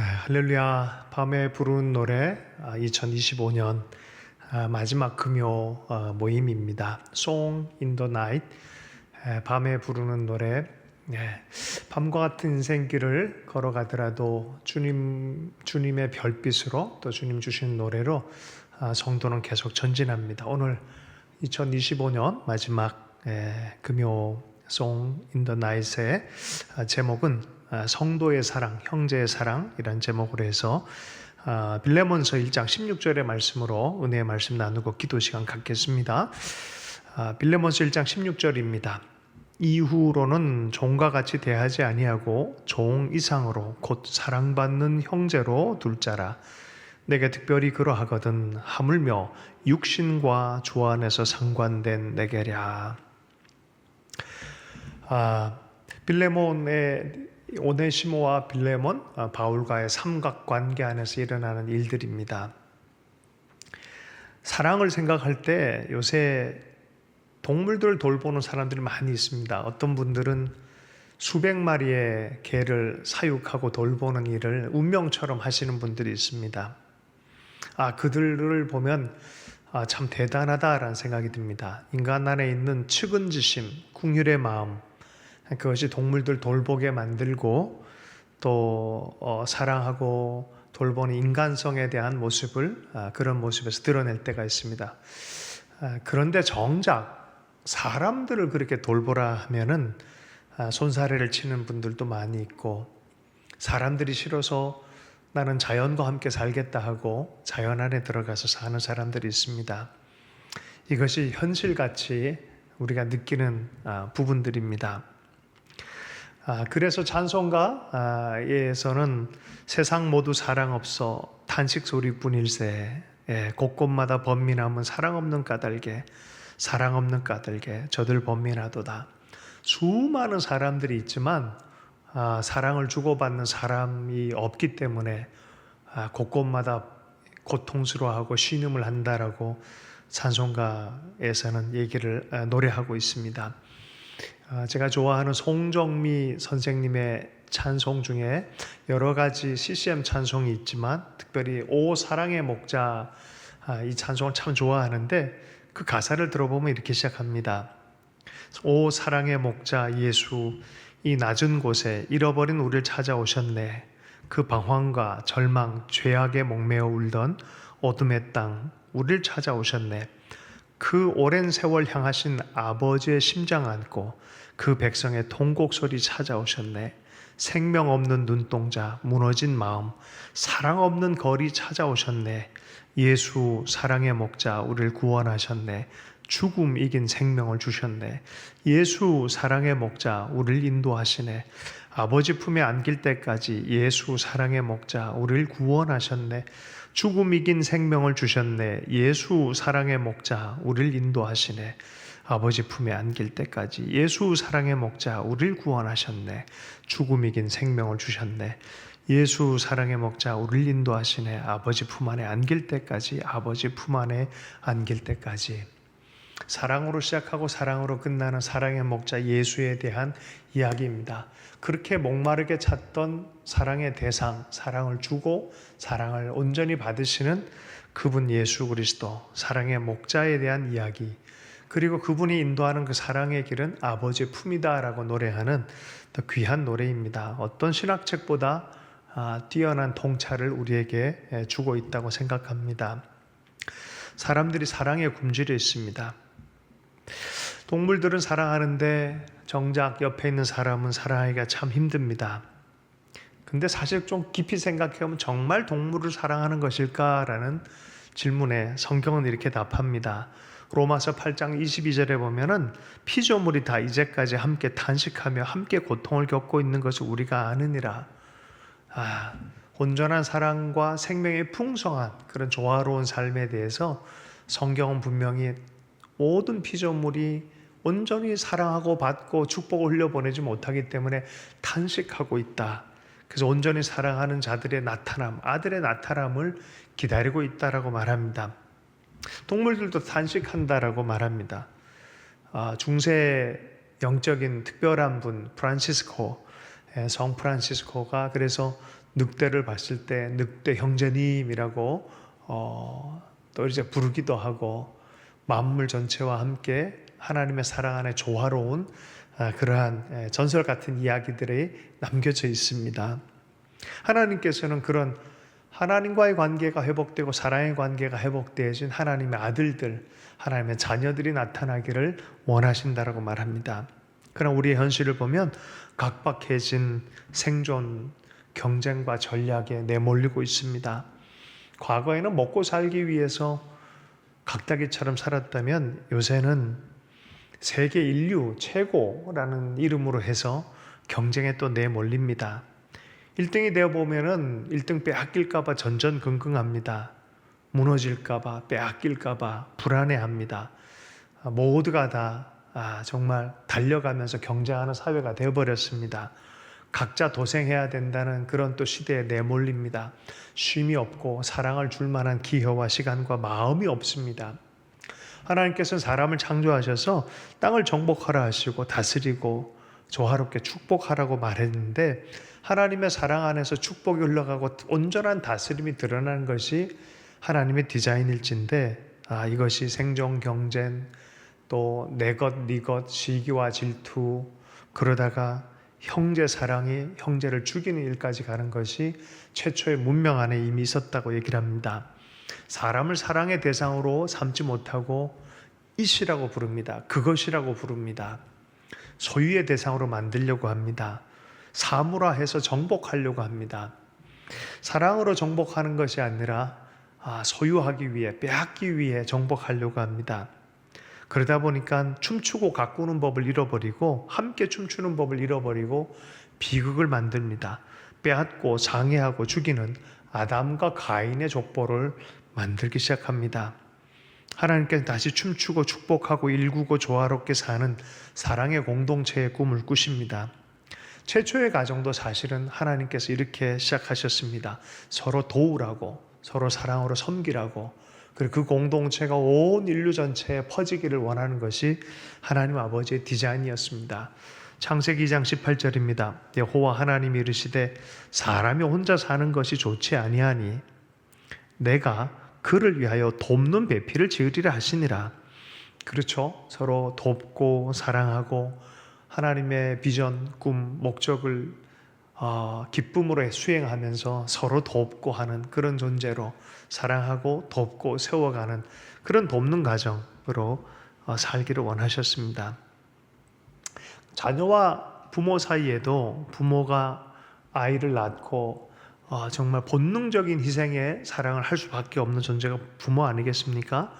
할렐루야. 밤에 부르는 노래 2025년 마지막 금요 모임입니다. Song in the Night, 밤에 부르는 노래. 밤과 같은 인생길을 걸어가더라도 주님의 별빛으로, 또 주님 주신 노래로 성도는 계속 전진합니다. 오늘 2025년 마지막 금요 Song in the Night의 제목은 성도의 사랑, 형제의 사랑이란 제목으로 해서 빌레몬서 1장 16절의 말씀으로 은혜의 말씀 나누고 기도 시간 갖겠습니다. 빌레몬서 1장 16절입니다. 이후로는 종과 같이 대하지 아니하고 종 이상으로 곧 사랑받는 형제로 둘 자라. 내게 특별히 그러하거든 하물며 육신과 주 안에서 상관된 내게랴. 빌레몬의 오네시모와 빌레몬, 바울과의 삼각관계 안에서 일어나는 일들입니다. 사랑을 생각할 때 요새 동물들을 돌보는 사람들이 많이 있습니다. 어떤 분들은 수백 마리의 개를 사육하고 돌보는 일을 운명처럼 하시는 분들이 있습니다. 그들을 보면 참 대단하다라는 생각이 듭니다. 인간 안에 있는 측은지심, 긍휼의 마음, 그것이 동물들 돌보게 만들고 또 사랑하고 돌보는 인간성에 대한 모습을 그런 모습에서 드러낼 때가 있습니다. 그런데 정작 사람들을 그렇게 돌보라 하면은 손사래를 치는 분들도 많이 있고, 사람들이 싫어서 나는 자연과 함께 살겠다 하고 자연 안에 들어가서 사는 사람들이 있습니다. 이것이 현실같이 우리가 느끼는 부분들입니다. 그래서 찬송가에서는 세상 모두 사랑 없어 탄식 소리뿐일세, 곳곳마다 번민함은 사랑 없는 까닭에 사랑 없는 까닭에 저들 번민하도다. 수많은 사람들이 있지만 사랑을 주고받는 사람이 없기 때문에 곳곳마다 고통스러워하고 신음을 한다라고 찬송가에서는 노래하고 있습니다. 제가 좋아하는 송정미 선생님의 찬송 중에 여러 가지 CCM 찬송이 있지만 특별히 오 사랑의 목자, 이 찬송을 참 좋아하는데 그 가사를 들어보면 이렇게 시작합니다. 오 사랑의 목자 예수, 이 낮은 곳에 잃어버린 우리를 찾아오셨네. 그 방황과 절망, 죄악에 목매어 울던 어둠의 땅 우리를 찾아오셨네. 그 오랜 세월 향하신 아버지의 심장 안고 그 백성의 통곡 소리 찾아오셨네. 생명 없는 눈동자, 무너진 마음, 사랑 없는 거리 찾아오셨네. 예수 사랑의 목자 우리를 구원하셨네. 죽음 이긴 생명을 주셨네. 예수 사랑의 목자 우리를 인도하시네. 아버지 품에 안길 때까지 예수 사랑의 목자 우리를 구원하셨네. 죽음 이긴 생명을 주셨네. 예수 사랑의 목자 우리를 인도하시네. 아버지 품에 안길 때까지 예수 사랑의 목자 우리를 구원하셨네. 죽음 이긴 생명을 주셨네. 예수 사랑의 목자 우리를 인도하시네. 아버지 품 안에 안길 때까지, 아버지 품 안에 안길 때까지. 사랑으로 시작하고 사랑으로 끝나는 사랑의 목자 예수에 대한 이야기입니다. 그렇게 목마르게 찾던 사랑의 대상, 사랑을 주고 사랑을 온전히 받으시는 그분 예수 그리스도, 사랑의 목자에 대한 이야기, 그리고 그분이 인도하는 그 사랑의 길은 아버지의 품이다라고 노래하는 더 귀한 노래입니다. 어떤 신학책보다 뛰어난 통찰을 우리에게 주고 있다고 생각합니다. 사람들이 사랑에 굶주려 있습니다. 동물들은 사랑하는데 정작 옆에 있는 사람은 사랑하기가 참 힘듭니다. 근데 사실 좀 깊이 생각해보면 정말 동물을 사랑하는 것일까라는 질문에 성경은 이렇게 답합니다. 로마서 8장 22절에 보면은 피조물이 다 이제까지 함께 탄식하며 함께 고통을 겪고 있는 것을 우리가 아느니라. 온전한 사랑과 생명의 풍성한 그런 조화로운 삶에 대해서 성경은 분명히 모든 피조물이 온전히 사랑하고 받고 축복을 흘려보내지 못하기 때문에 탄식하고 있다. 그래서 온전히 사랑하는 자들의 나타남, 아들의 나타남을 기다리고 있다라고 말합니다. 동물들도 탄식한다라고 말합니다. 중세 영적인 특별한 분 프란시스코, 성 프란시스코가 그래서 늑대를 봤을 때 늑대 형제님이라고 또 이제 부르기도 하고, 만물 전체와 함께 하나님의 사랑 안에 조화로운 그러한 전설 같은 이야기들이 남겨져 있습니다. 하나님께서는 그런 하나님과의 관계가 회복되고 사랑의 관계가 회복되어진 하나님의 아들들, 하나님의 자녀들이 나타나기를 원하신다라고 말합니다. 그러나 우리의 현실을 보면 각박해진 생존 경쟁과 전략에 내몰리고 있습니다. 과거에는 먹고 살기 위해서 각다기처럼 살았다면 요새는 세계 인류 최고라는 이름으로 해서 경쟁에 또 내몰립니다. 1등이 되어보면은 1등 빼앗길까봐 전전긍긍합니다. 무너질까봐, 빼앗길까봐 불안해합니다. 모두가 다 정말 달려가면서 경쟁하는 사회가 되어버렸습니다. 각자 도생해야 된다는 그런 또 시대에 내몰립니다. 쉼이 없고 사랑을 줄 만한 기회와 시간과 마음이 없습니다. 하나님께서는 사람을 창조하셔서 땅을 정복하라 하시고 다스리고 조화롭게 축복하라고 말했는데, 하나님의 사랑 안에서 축복이 흘러가고 온전한 다스림이 드러나는 것이 하나님의 디자인일진데, 이것이 생존 경쟁, 또 내 것, 네 것, 시기와 질투, 그러다가 형제 사랑이 형제를 죽이는 일까지 가는 것이 최초의 문명 안에 이미 있었다고 얘기를 합니다. 사람을 사랑의 대상으로 삼지 못하고 이시라고 부릅니다. 그것이라고 부릅니다. 소유의 대상으로 만들려고 합니다. 사물화해서 정복하려고 합니다. 사랑으로 정복하는 것이 아니라 소유하기 위해, 빼앗기 위해 정복하려고 합니다. 그러다 보니까 춤추고 가꾸는 법을 잃어버리고, 함께 춤추는 법을 잃어버리고 비극을 만듭니다. 빼앗고 장애하고 죽이는 아담과 가인의 족보를 만들기 시작합니다. 하나님께서 다시 춤추고 축복하고 일구고 조화롭게 사는 사랑의 공동체의 꿈을 꾸십니다. 최초의 가정도 사실은 하나님께서 이렇게 시작하셨습니다. 서로 도우라고, 서로 사랑으로 섬기라고, 그리고 그 공동체가 온 인류 전체에 퍼지기를 원하는 것이 하나님 아버지의 디자인이었습니다. 창세기 2장 18절입니다. 여호와 하나님이 이르시되 사람이 혼자 사는 것이 좋지 아니하니 내가 그를 위하여 돕는 배필을 지으리라 하시니라. 그렇죠. 서로 돕고 사랑하고 하나님의 비전, 꿈, 목적을 기쁨으로 수행하면서 서로 돕고 하는 그런 존재로, 사랑하고 돕고 세워가는 그런 돕는 가정으로 살기를 원하셨습니다. 자녀와 부모 사이에도 부모가 아이를 낳고 정말 본능적인 희생의 사랑을 할 수밖에 없는 존재가 부모 아니겠습니까?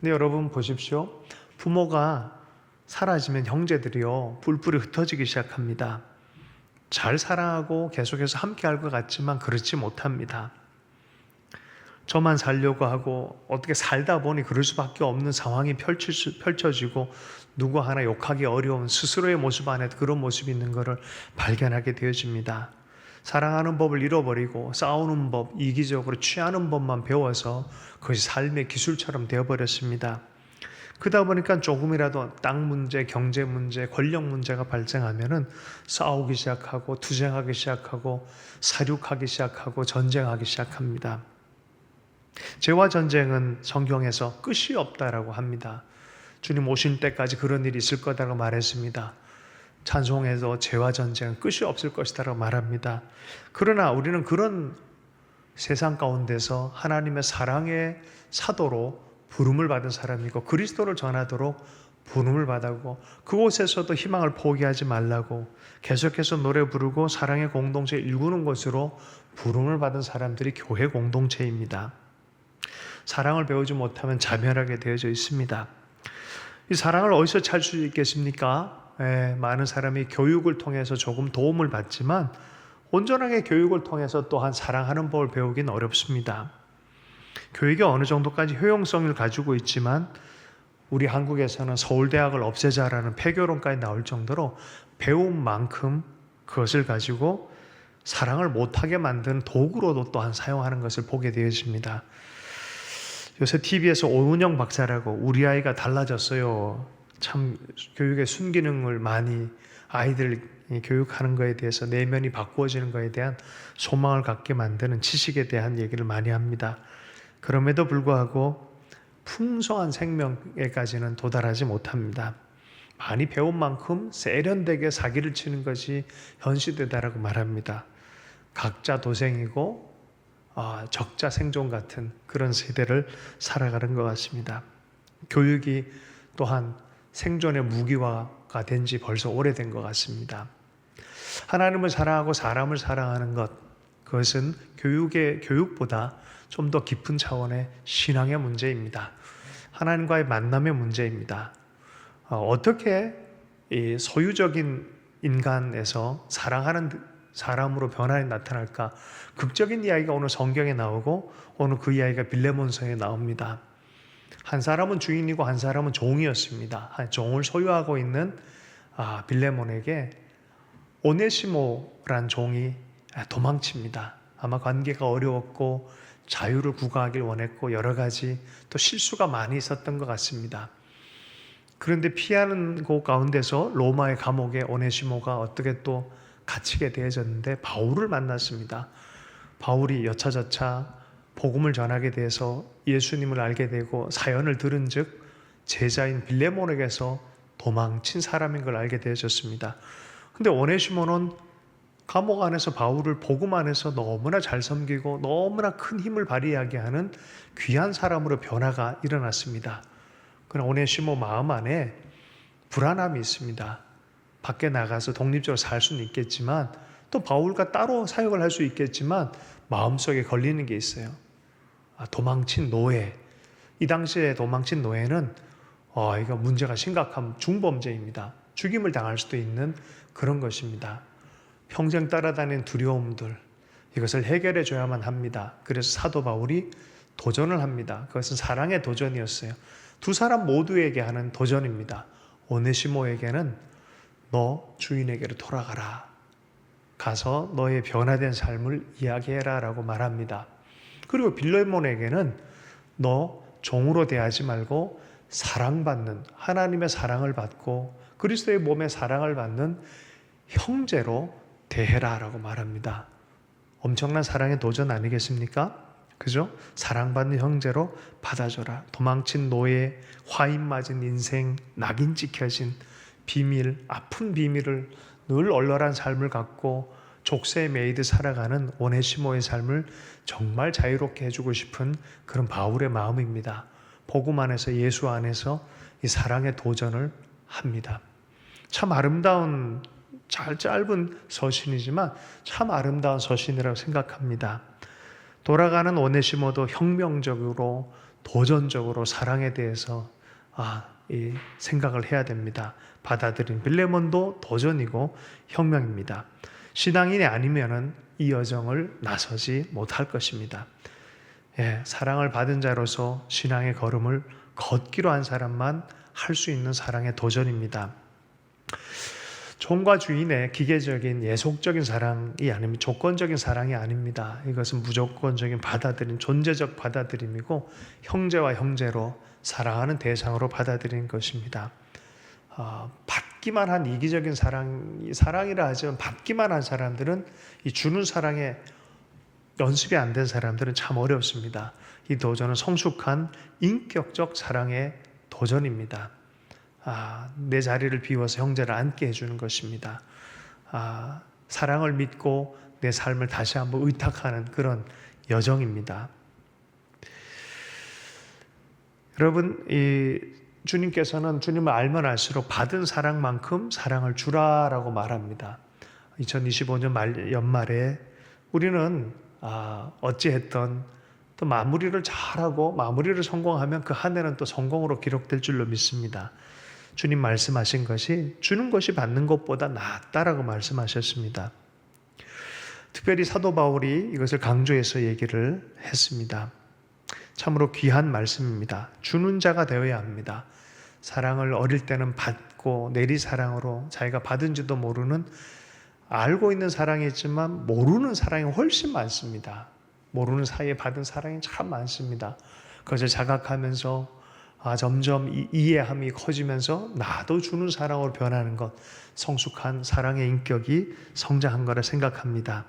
근데 여러분 보십시오. 부모가 사라지면 형제들이요 뿔뿔이 흩어지기 시작합니다. 잘 사랑하고 계속해서 함께 할 것 같지만 그렇지 못합니다. 저만 살려고 하고 어떻게 살다 보니 그럴 수밖에 없는 상황이 펼쳐지고, 누구 하나 욕하기 어려운 스스로의 모습 안에 그런 모습이 있는 것을 발견하게 되어집니다. 사랑하는 법을 잃어버리고 싸우는 법, 이기적으로 취하는 법만 배워서 그것이 삶의 기술처럼 되어버렸습니다. 그러다 보니까 조금이라도 땅 문제, 경제 문제, 권력 문제가 발생하면은 싸우기 시작하고 투쟁하기 시작하고 사륙하기 시작하고 전쟁하기 시작합니다. 죄와 전쟁은 성경에서 끝이 없다라고 합니다. 주님 오신 때까지 그런 일이 있을 거다라고 말했습니다. 찬송에서 죄와 전쟁은 끝이 없을 것이다라고 말합니다. 그러나 우리는 그런 세상 가운데서 하나님의 사랑의 사도로 부름을 받은 사람이고, 그리스도를 전하도록 부름을 받았고, 그곳에서도 희망을 포기하지 말라고 계속해서 노래 부르고 사랑의 공동체 일구는 것으로 부름을 받은 사람들이 교회 공동체입니다. 사랑을 배우지 못하면 자멸하게 되어져 있습니다. 이 사랑을 어디서 찾을 수 있겠습니까? 많은 사람이 교육을 통해서 조금 도움을 받지만 온전하게 교육을 통해서 또한 사랑하는 법을 배우기는 어렵습니다. 교육이 어느 정도까지 효용성을 가지고 있지만 우리 한국에서는 서울대학을 없애자라는 폐교론까지 나올 정도로 배운 만큼 그것을 가지고 사랑을 못하게 만드는 도구로도 또한 사용하는 것을 보게 되어집니다. 요새 TV에서 오은영 박사라고 우리 아이가 달라졌어요. 참 교육의 순기능을 많이 아이들 이 교육하는 것에 대해서 내면이 바꾸어지는 것에 대한 소망을 갖게 만드는 지식에 대한 얘기를 많이 합니다. 그럼에도 불구하고 풍성한 생명에까지는 도달하지 못합니다. 많이 배운 만큼 세련되게 사기를 치는 것이 현 시대다라고 말합니다. 각자 도생이고 적자 생존 같은 그런 세대를 살아가는 것 같습니다. 교육이 또한 생존의 무기화가 된 지 벌써 오래된 것 같습니다. 하나님을 사랑하고 사람을 사랑하는 것, 그것은 교육보다 좀 더 깊은 차원의 신앙의 문제입니다. 하나님과의 만남의 문제입니다. 어떻게 이 소유적인 인간에서 사랑하는 사람으로 변화해 나타날까? 극적인 이야기가 오늘 성경에 나오고 오늘 그 이야기가 빌레몬서에 나옵니다. 한 사람은 주인이고 한 사람은 종이었습니다. 종을 소유하고 있는 빌레몬에게 오네시모란 종이 도망칩니다. 아마 관계가 어려웠고 자유를 구가하길 원했고 여러 가지 또 실수가 많이 있었던 것 같습니다. 그런데 피하는 곳 가운데서 로마의 감옥에 오네시모가 어떻게 또 갇히게 되어졌는데 바울을 만났습니다. 바울이 여차저차 복음을 전하게 돼서 예수님을 알게 되고 사연을 들은 즉 제자인 빌레몬에게서 도망친 사람인 걸 알게 되어졌습니다. 근데 오네시모는 감옥 안에서 바울을 복음 안에서 너무나 잘 섬기고 너무나 큰 힘을 발휘하게 하는 귀한 사람으로 변화가 일어났습니다. 그러나 오네시모 마음 안에 불안함이 있습니다. 밖에 나가서 독립적으로 살 수는 있겠지만 또 바울과 따로 사역을 할 수 있겠지만 마음속에 걸리는 게 있어요. 도망친 노예. 이 당시에 도망친 노예는 이거 문제가 심각한 중범죄입니다. 죽임을 당할 수도 있는 그런 것입니다. 평생 따라다니는 두려움들, 이것을 해결해 줘야만 합니다. 그래서 사도 바울이 도전을 합니다. 그것은 사랑의 도전이었어요. 두 사람 모두에게 하는 도전입니다. 오네시모에게는 너 주인에게로 돌아가라. 가서 너의 변화된 삶을 이야기해라 라고 말합니다. 그리고 빌레몬에게는 너 종으로 대하지 말고 사랑받는, 하나님의 사랑을 받고 그리스도의 몸의 사랑을 받는 형제로 대해라 라고 말합니다. 엄청난 사랑의 도전 아니겠습니까? 그죠? 사랑받는 형제로 받아줘라. 도망친 노예, 화인 맞은 인생, 낙인 찍혀진 비밀, 아픈 비밀을 늘 얼얼한 삶을 갖고 족쇄에 매이듯 살아가는 오네시모의 삶을 정말 자유롭게 해주고 싶은 그런 바울의 마음입니다. 복음 안에서 예수 안에서 이 사랑의 도전을 합니다. 참 아름다운 짧은 서신이지만 참 아름다운 서신이라고 생각합니다. 돌아가는 오네시모도 혁명적으로 도전적으로 사랑에 대해서 이 생각을 해야 됩니다. 받아들인 빌레몬도 도전이고 혁명입니다. 신앙인이 아니면은 이 여정을 나서지 못할 것입니다. 사랑을 받은 자로서 신앙의 걸음을 걷기로 한 사람만 할 수 있는 사랑의 도전입니다. 종과 주인의 기계적인 예속적인 사랑이 아닙니다. 조건적인 사랑이 아닙니다. 이것은 무조건적인 받아들임, 존재적 받아들임이고 형제와 형제로 사랑하는 대상으로 받아들이는 것입니다. 받기만 한 이기적인 사랑이라 하지만 받기만 한 사람들은 이 주는 사랑에 연습이 안 된 사람들은 참 어렵습니다. 이 도전은 성숙한 인격적 사랑의 도전입니다. 내 자리를 비워서 형제를 앉게 해주는 것입니다. 사랑을 믿고 내 삶을 다시 한번 의탁하는 그런 여정입니다. 여러분, 주님께서는 주님을 알면 알수록 받은 사랑만큼 사랑을 주라라고 말합니다. 2025년 연말에 우리는 어찌했던 또 마무리를 잘하고 마무리를 성공하면 그 한 해는 또 성공으로 기록될 줄로 믿습니다. 주님 말씀하신 것이 주는 것이 받는 것보다 낫다라고 말씀하셨습니다. 특별히 사도 바울이 이것을 강조해서 얘기를 했습니다. 참으로 귀한 말씀입니다. 주는 자가 되어야 합니다. 사랑을 어릴 때는 받고 내리사랑으로 자기가 받은지도 모르는, 알고 있는 사랑이 있지만 모르는 사랑이 훨씬 많습니다. 모르는 사이에 받은 사랑이 참 많습니다. 그것을 자각하면서 점점 이 이해함이 커지면서 나도 주는 사랑으로 변하는 것, 성숙한 사랑의 인격이 성장한 거라 생각합니다.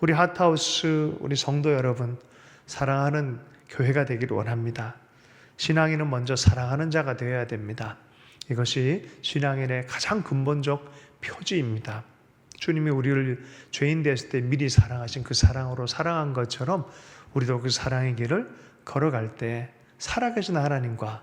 우리 핫하우스 우리 성도 여러분, 사랑하는 교회가 되기를 원합니다. 신앙인은 먼저 사랑하는 자가 되어야 됩니다. 이것이 신앙인의 가장 근본적 표지입니다. 주님이 우리를 죄인 되었을 때 미리 사랑하신 그 사랑으로 사랑한 것처럼 우리도 그 사랑의 길을 걸어갈 때 살아계신 하나님과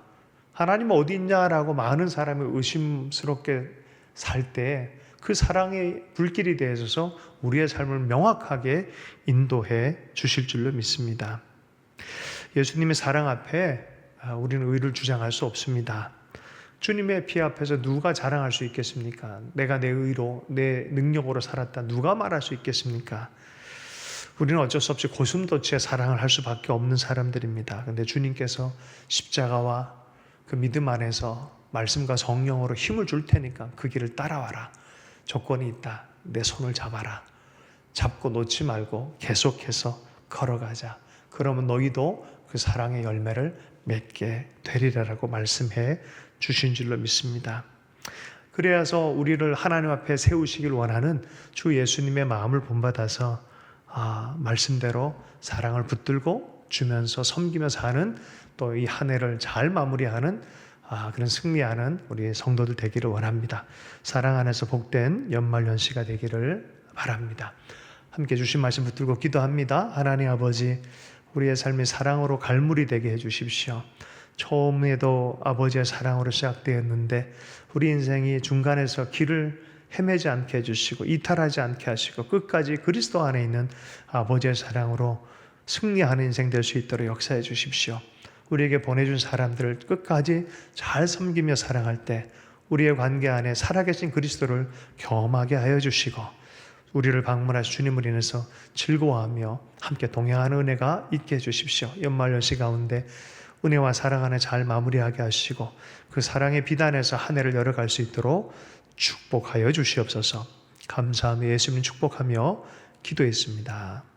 하나님 어디 있냐라고 많은 사람이 의심스럽게 살 때 그 사랑의 불길이 되어서 우리의 삶을 명확하게 인도해 주실 줄로 믿습니다. 예수님의 사랑 앞에 우리는 의를 주장할 수 없습니다. 주님의 피 앞에서 누가 자랑할 수 있겠습니까? 내가 내 의로, 내 능력으로 살았다. 누가 말할 수 있겠습니까? 우리는 어쩔 수 없이 고슴도치의 사랑을 할 수밖에 없는 사람들입니다. 그런데 주님께서 십자가와 그 믿음 안에서 말씀과 성령으로 힘을 줄 테니까 그 길을 따라와라. 조건이 있다. 내 손을 잡아라. 잡고 놓지 말고 계속해서 걸어가자. 그러면 너희도 그 사랑의 열매를 맺게 되리라라고 말씀해 주신 줄로 믿습니다. 그래서 우리를 하나님 앞에 세우시길 원하는 주 예수님의 마음을 본받아서 말씀대로 사랑을 붙들고 주면서 섬기며 사는 또 이 한 해를 잘 마무리하는 그런 승리하는 우리 성도들 되기를 원합니다. 사랑 안에서 복된 연말연시가 되기를 바랍니다. 함께 주신 말씀 붙들고 기도합니다. 하나님 아버지, 우리의 삶이 사랑으로 갈무리 되게 해주십시오. 처음에도 아버지의 사랑으로 시작되었는데 우리 인생이 중간에서 길을 헤매지 않게 해주시고 이탈하지 않게 하시고 끝까지 그리스도 안에 있는 아버지의 사랑으로 승리하는 인생 될 수 있도록 역사해 주십시오. 우리에게 보내준 사람들을 끝까지 잘 섬기며 사랑할 때 우리의 관계 안에 살아계신 그리스도를 경험하게 하여 주시고 우리를 방문하신 주님을 인해서 즐거워하며 함께 동행하는 은혜가 있게 해주십시오. 연말연시 가운데 은혜와 사랑 안에 잘 마무리하게 하시고 그 사랑의 비단에서 한 해를 열어갈 수 있도록 축복하여 주시옵소서. 감사하며 예수님 축복하며 기도했습니다.